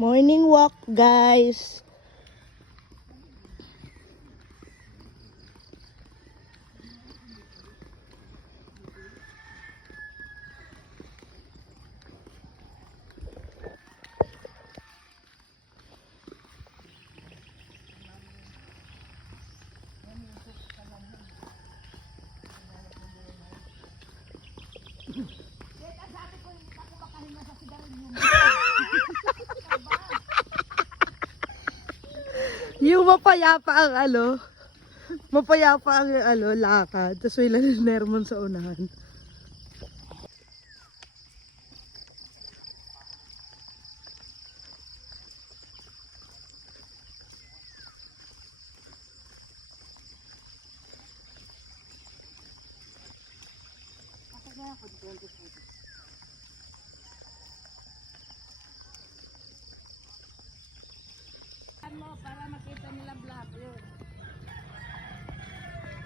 Morning walk, guys. Yung mapayapa ang lakad. Tapos may Nermon sa unahan. Para makita nila vlog yun.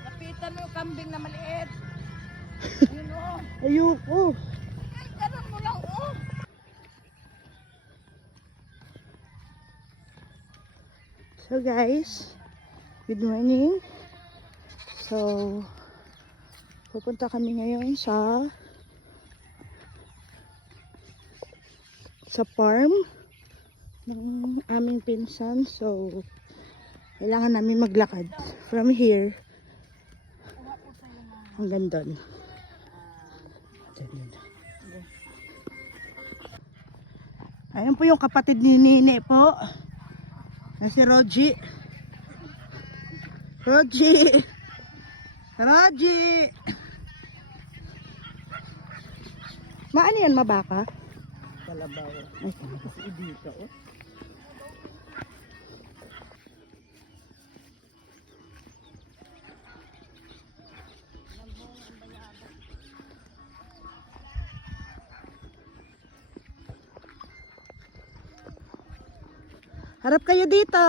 Lapitan mo yung kambing na maliit. Yun o. Ayoko. Ay, ganun mo lang o. So guys, good morning. So, pupunta kami ngayon sa farm ng aming pinsan. So, kailangan namin maglakad from here hanggang doon. Ayan po yung kapatid ni Nene po. Na si Roji. Roji! Roji! Maano yan, mabaka? Kalabaw. Ay, Kasi dito o. harap kayo dito.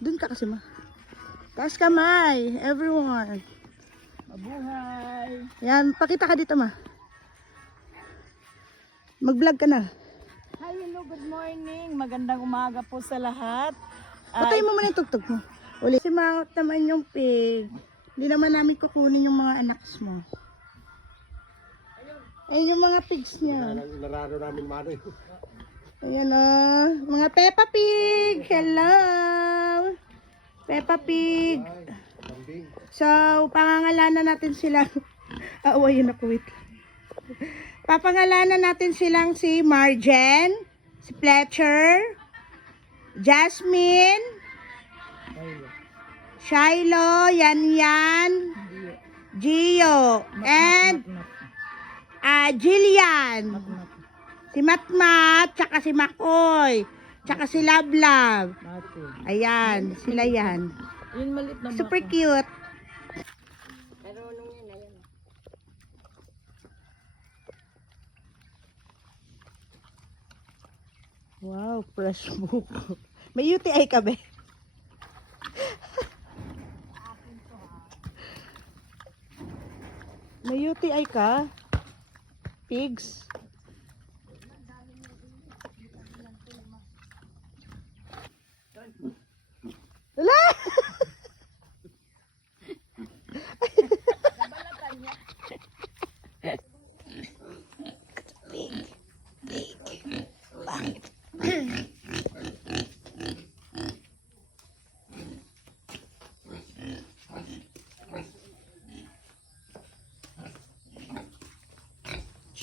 Doon ka kasi ma. Taas kamay, everyone. Mabuhay. Yan, pakita ka dito ma. Mag-vlog ka na. Hi, hello, good morning. Magandang umaga po sa lahat. Patay mo muna yung tugtog mo. Uli. Simangot naman yung pig. Hindi naman namin kukunin yung mga anak mo. Ayun yung mga pigs niya. Nararo namin mano eh. Ayan o. Mga Peppa Pig. Hello. Peppa Pig. Kambing. So, pangangalanan natin sila. Yun ako, wait. Papangalanan natin silang si Marjen, si Fletcher, Jasmine, Shiloh, Yan, Gio, and Jillian. Si Matmat, tsaka si Makoy, tsaka si Lablab. Ayan, sila yan. Yun malit na Super cute. Pero nung yun na yun. Wow, fresh book. May UTI ka ba? May UTI ka? Pigs? Wala!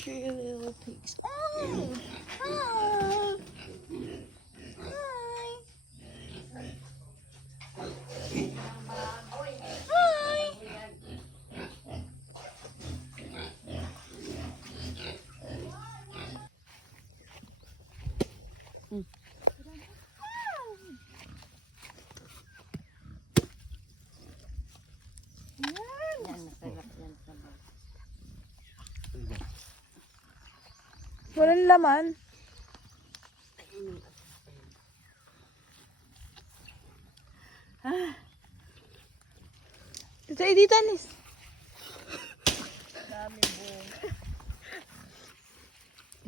Three little pigs. Oh! Oh! Hi! Hi! Walang laman. Dito, Anis. Dami buong.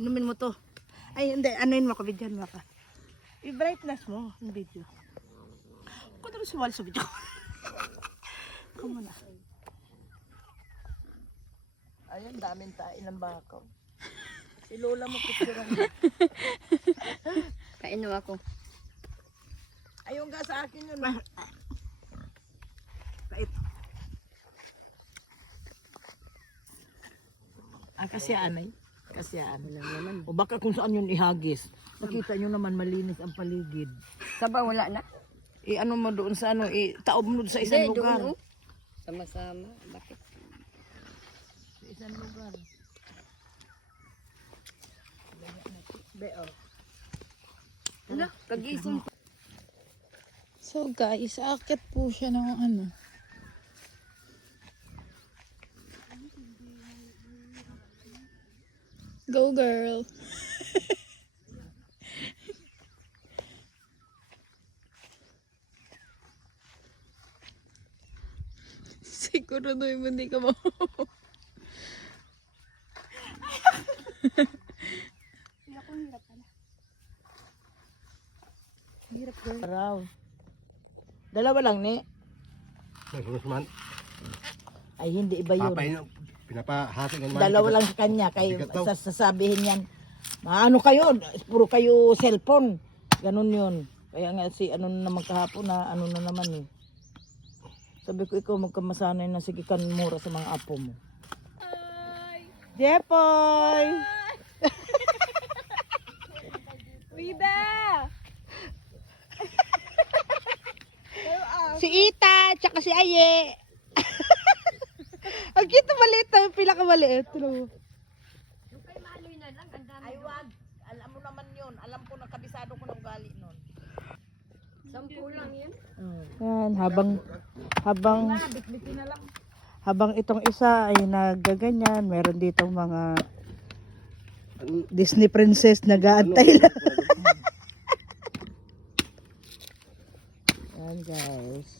Inumin mo to. Ay, hindi. Anuin mo ka. Bigyan mo ka. I-brightness mo yung video. Kung ano sumali sa video. Come on na. Ayun, daming tayo ng bakaw. Si Lola mo picturean. Kain mo ako. Ayun nga sa akin yun. Kait. Kasi anay. Kasi anay. Wala naman. O baka kung saan yun ihagis. Nakita nyo naman malinis ang paligid. Saba wala na. Ano mo doon sa ano, taob mo sa isang Hindi, lugar. doon, oh. Sama-sama. Bakit? Sa isang lugar. Wala, kagising. So guys, aakit po siya ng ano. Go girl. Siguro no, hindi ka mo. Araw. Dalawa lang ni. Usman, Ay hindi iba yun. papay na, pinapahati ng Dalawa lang sa kanya. Kay Bigat daw. sasabihin yan. Ano kayo? Puro kayo cellphone. Ganun yun. Kaya nga si ano na naman kahapon na ano na naman eh. Sabi ko ikaw magkamasanay na sige kan mura sa mga apo mo. Jepoy! Wida! Si Ita, tsaka si Aye. Ang cute maliit na, yung pinakamaliit. Ano? Ay wag. Alam mo naman yun. Alam ko na kabisado ko ng gali nun. 10 lang yan. Yan, habang itong isa ay nagaganyan, meron ditong mga Disney princess nag-aantay lang. Yan guys.